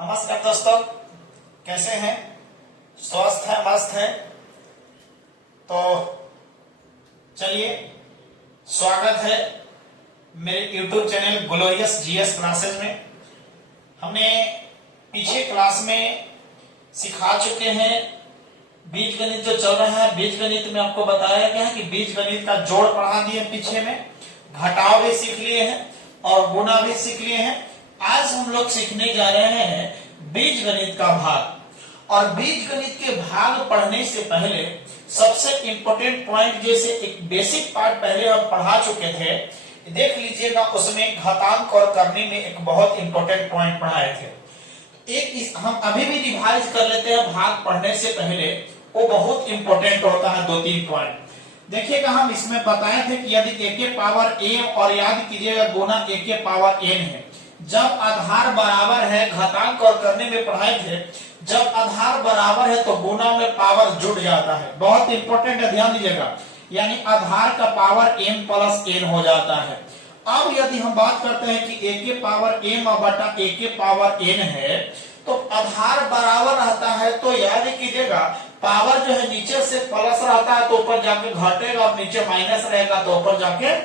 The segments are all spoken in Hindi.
नमस्कार दोस्तों, कैसे हैं? स्वस्थ है, मस्त है? तो चलिए, स्वागत है मेरे YouTube channel glorious GS classes में। हमने पीछे क्लास में सिखा चुके हैं बीज गणित जो चल रहा है। बीज गणित में आपको बताया गया है कि बीज गणित का जोड़ पढ़ा दिए, पीछे में घटाव भी सीख लिए हैं और गुणा भी सीख लिए हैं। आज हम लोग सीखने जा रहे हैं बीज गणित का भाग। और बीज गणित के भाग पढ़ने से पहले सबसे इंपॉर्टेंट पॉइंट, जैसे एक बेसिक पार्ट पहले हम पढ़ा चुके थे, देख लीजिएगा। उसमें घातांक और करने में एक बहुत इंपॉर्टेंट पॉइंट पढ़ाए थे। एक हम अभी भी रिवाइज कर लेते हैं भाग पढ़ने से पहले, वो बहुत इंपॉर्टेंट होता है। 2-3 पॉइंट देखिएगा। हम इसमें बताए थे कि यदि a के पावर m और याद कीजिएगा गुना a के पावर n है, जब आधार बराबर है, घातांक और करने में पढ़ाए थे, जब आधार बराबर है तो गुना में पावर जुड़ जाता है। बहुत इंपॉर्टेंट है, ध्यान दीजिएगा। यानी आधार का पावर m प्लस n हो जाता है। अब यदि हम बात करते हैं कि a के पावर m बटा a के पावर n है, तो आधार बराबर रहता है तो याद कीजिएगा, पावर जो है नीचे से प्लस रहता है तो ऊपर जाके घटेगा, और नीचे माइनस रहेगा तो ऊपर जाके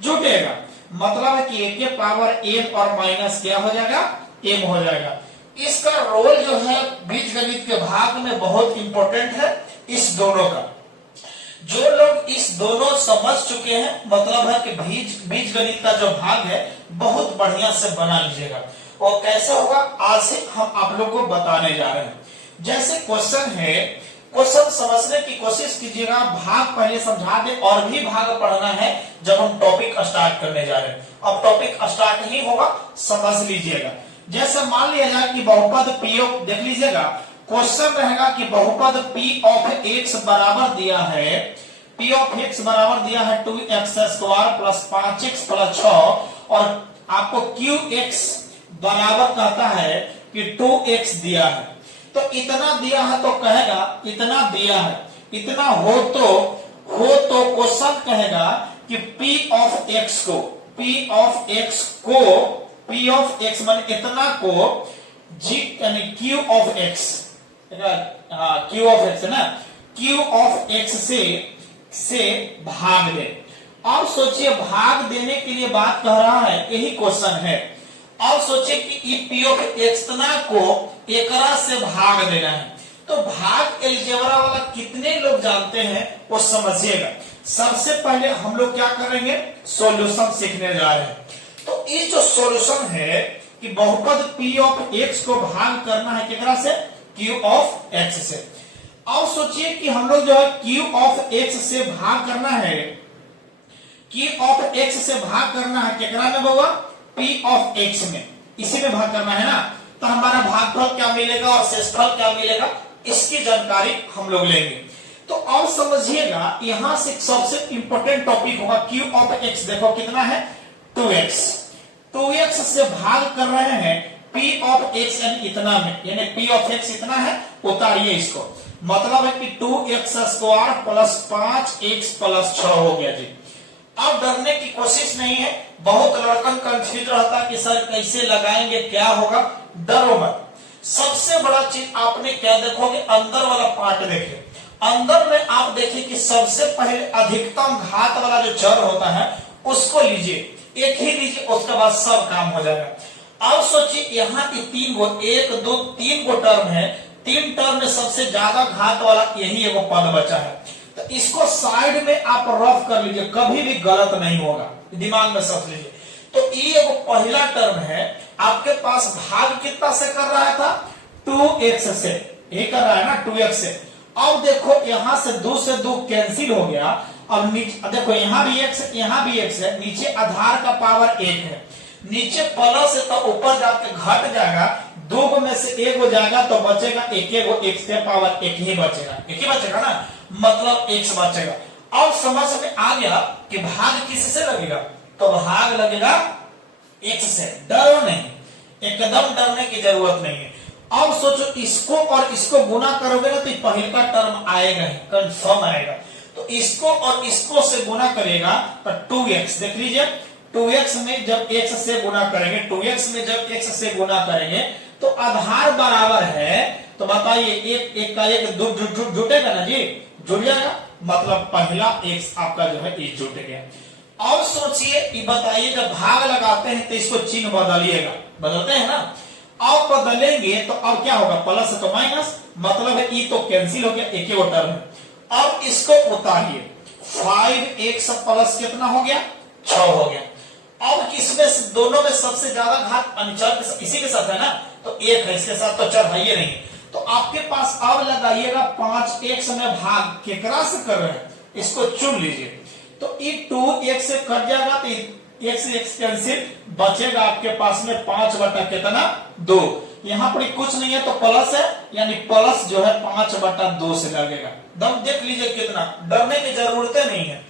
जुटेगा। मतलब है कि a के पावर m और माइनस क्या हो जाएगा, m हो जाएगा। इसका रोल जो है बीज गणित के भाग में बहुत इंपॉर्टेंट है, इस दोनों का। जो लोग इस दोनों समझ चुके हैं, मतलब है कि बीज गणित का जो भाग है बहुत बढ़िया से बना लीजिएगा। और कैसे होगा, आज से हम आप लोगों को बताने जा रहे हैं। जैसे क्वेश्चन है, क्वेश्चन समझने की कोशिश कीजिएगा। भाग पहले समझा दे और भी भाग पढ़ना है जब हम टॉपिक स्टार्ट करने जा रहे हैं। अब टॉपिक स्टार्ट ही होगा, समझ लीजिएगा। जैसे मान लिया जाए कि बहुपद p ऑफ, देख लीजिएगा क्वेश्चन रहेगा कि बहुपद p ऑफ x बराबर दिया है, p ऑफ x बराबर दिया है 2x square plus 5x plus 6, और आपको qx बराबर कहता है कि 2x दिया है। तो इतना दिया है तो कहेगा इतना दिया है, इतना हो तो क्वेश्चन कहेगा कि p ऑफ x माने इतना को g यानी q of x, q of x है ना, q ऑफ x से भाग दे। अब सोचिए, भाग देने के लिए बात कह रहा है, यही क्वेश्चन है। अब सोचिए कि p ऑफ x को एकरा से भाग देना है, तो भाग अलजेब्रा वाला कितने लोग जानते हैं वो समझिएगा। सबसे पहले हम लोग क्या करेंगे, सॉल्यूशन सीखने जा रहे हैं। तो इस जो सॉल्यूशन है कि बहुपद p ऑफ x को भाग करना है केकरा से, q ऑफ x से। अब सोचिए कि हम लोग जो है q ऑफ x से भाग करना है, q ऑफ x से भाग करना है केकरा में होगा, p ऑफ x में, इसी में भाग करना है ना। तो हमारा भागफल क्या मिलेगा और शेषफल क्या मिलेगा, इसकी जानकारी हम लोग लेंगे। तो अब समझिएगा, यहां से सबसे इंपॉर्टेंट टॉपिक होगा q ऑफ x। देखो कितना है, 2x से भाग कर रहे हैं p ऑफ x यानी इतना में, यानी p ऑफ x इतना है, उतारिए इसको। मतलब है कि 2x square plus 5x plus 6 हो गया जी। अब डरने की कोशिश नहीं है। बहुत लड़कन कंफ्यूज रहता है कि सर कैसे लगाएंगे, क्या होगा। डरो मत। सबसे बड़ा चीज आपने क्या देखोगे, अंदर वाला पार्ट देखे। अंदर में आप देखिए कि सबसे पहले अधिकतम घात वाला जो चर होता है उसको लीजिए, एक ही लीजिए, उसके बाद सब काम हो जाएगा। अब सोचिए यहाँ की 3 गो, 1 2 3 गो टर्म है। 3 टर्म में सबसे ज्यादा घात वाला यही एगो पद बचा है। तो इसको साइड में आप रफ कर लीजिए, कभी भी गलत नहीं होगा, दिमाग में समझ लीजिए। तो ये वो पहला टर्म है, आपके पास भाग कितना से कर रहा था, 2x से, ये कर रहा है ना 2x से। अब देखो यहां से 2 से 2 कैंसिल हो गया। अब नीचे देखो, यहाँ भी x, यहाँ भी x है, नीचे आधार का पावर 1 है, नीचे प्लस है तो ऊपर जाके घट जाएगा। 2 में से 1 हो जाएगा तो बचेगा 1 x के पावर 1 ही बचेगा, 1 ही बचेगा ना, मतलब x बचेगा। अब समझ में आ गया कि भाग किससे लगेगा, तो भाग लगेगा x से। डरो नहीं, एकदम डरने की जरूरत नहीं है। अब सोचो, इसको और इसको गुना करोगे ना तो पहला टर्म आएगा ही, कंफर्म आएगा। तो इसको और इसको से गुना करेगा तो 2x, देख लीजिए 2x में जब x से गुना करेंगे, 2x में जब x से गुना करेंगे तो आधार बराबर है, तो बताइए एक एक का एक जुटेगा ना जी, जुड़ जाएगा, मतलब पहला x आपका जो है ये जुट गया। और सोचिए, ये बताइए जब भाग लगाते हैं तो इसको चिन्ह बदलिएगा, बदलते हैं ना, अब बदलेंगे तो अब क्या होगा, प्लस तो माइनस, मतलब है ये तो कैंसिल हो गया, एक ही टर्म है। अब इसको उतारिए, 5x प्लस कितना हो गया, 6 हो गया। अब किसमें से दोनों में सबसे ज्यादा घात अनुचर इसी के साथ है ना, तो 1 है, इसके साथ तो चर है ही नहीं। तो आपके पास अब लगाइएगा 5x में भाग केकरा से कर रहे हैं, इसको चुन लीजिए, तो ये 2x से कट जाएगा, तो x से x कैंसिल, बचेगा आपके पास में 5 बटा कितना 2। यहाँ पर कुछ नहीं है तो प्लस है, यानी प्लस जो है 5 बटा 2 से लगेगा। दम देख लीजिए कितना, डरने की जरूरत नहीं है।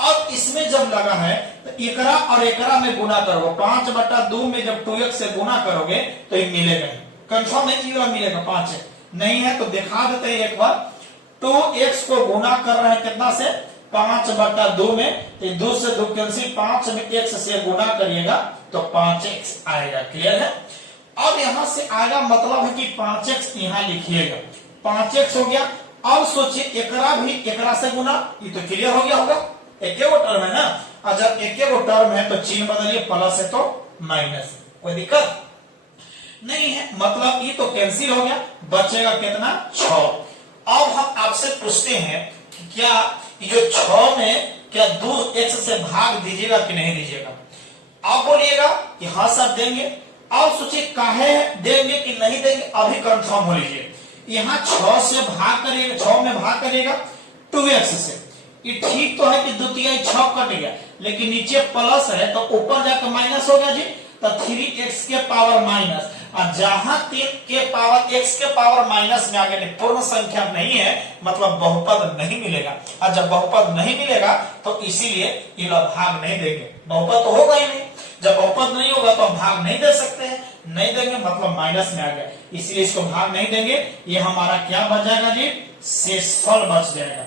अब इसमें जब लगा है तो एकरा और एकरा में गुना करो, 5 बटा 2 में जब 2x से गुना करोगे तो ये मिलेगा, कंफर्म है कि मिलेगा 5 है, नहीं है तो दिखा देते हैं एक बार। 2x को गुना कर रहे हैं कितना से, 5 बटा 2 में, तो 2 से 2 कैंसिल, 5 में x से गुना करिएगा तो 5x आएगा। क्लियर है? अब यहां से आएगा, मतलब है कि 5x यहां लिखिएगा, 5x हो गया। अब सोचिए एकरा भी एकरा से गुना, ये तो क्लियर हो गया होगा, एक टर्म है ना, और जब एक टर्म है तो चिन्ह बदलिए, प्लस है तो माइनस, कोई दिक्कत नहीं है, मतलब ये तो कैंसिल हो गया, बचेगा कितना 6। अब हम आपसे पूछते हैं कि क्या ये 6 में क्या 2x से भाग दीजिएगा कि नहीं दीजिएगा। आप बोलिएगा कि हाँ सर देंगे। अब सोचिए काहे देंगे कि नहीं देंगे, अभी कंफर्म हो लीजिए। यहाँ 6 से भाग करिएगा, 6 में भाग करिएगा 2x से, ये ठीक तो है कि द्वितीय 6 कट गया, लेकिन नीचे प्लस है तो ऊपर जाकर माइनस हो गया जी, तो 3x के पावर माइनस, और जहां 3 के पावर x के पावर माइनस में आ गया, पूर्ण संख्या नहीं है, मतलब बहुपद नहीं मिलेगा। और जब बहुपद नहीं मिलेगा तो इसीलिए ये लोग भाग नहीं देंगे, बहुपद तो होगा ही नहीं। जब बहुपद नहीं होगा तो हम भाग नहीं दे सकते हैं, नहीं देंगे मतलब माइनस में आ गया, इसलिए इसको भाग नहीं देंगे। ये हमारा क्या बच जाएगा जी, शेषफल बच जाएगा।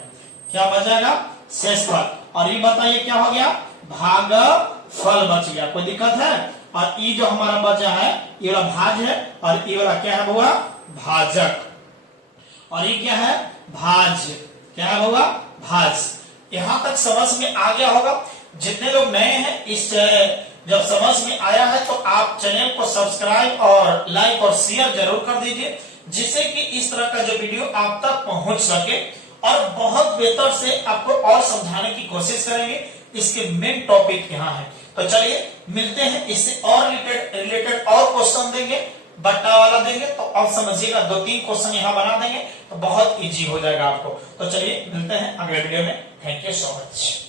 क्या बच जाएगा, शेषफल। और ये बताइए क्या हो गया, भागफल बच गया, कोई दिक्कत है। और ये जो हमारा बचा है ये वाला भाज है, और ये वाला क्या है हुआ, भाजक, और ये क्या है, भाज, क्या है हुआ, भाज। यहां तक समझ में आ गया होगा। जितने लोग नए हैं, इस जब समझ में आया है तो आप चैनल को सब्सक्राइब और लाइक और शेयर जरूर कर दीजिए, जिससे कि इस तरह का जो वीडियो आप तक पहुंच सके, और बहुत बेहतर से आपको और समझाने की कोशिश करेंगे। इसके मेन टॉपिक यहाँ है। तो चलिए मिलते हैं, इससे और रिलेटेड और क्वेश्चन देंगे, बट्टा वाला देंगे, तो अब समझिएगा 2-3 क्वेश्चन यहाँ बना देंगे तो बहुत इजी हो जाएगा आपको। तो चलिए मिलते हैं अगले वीडियो में। Thank you so much.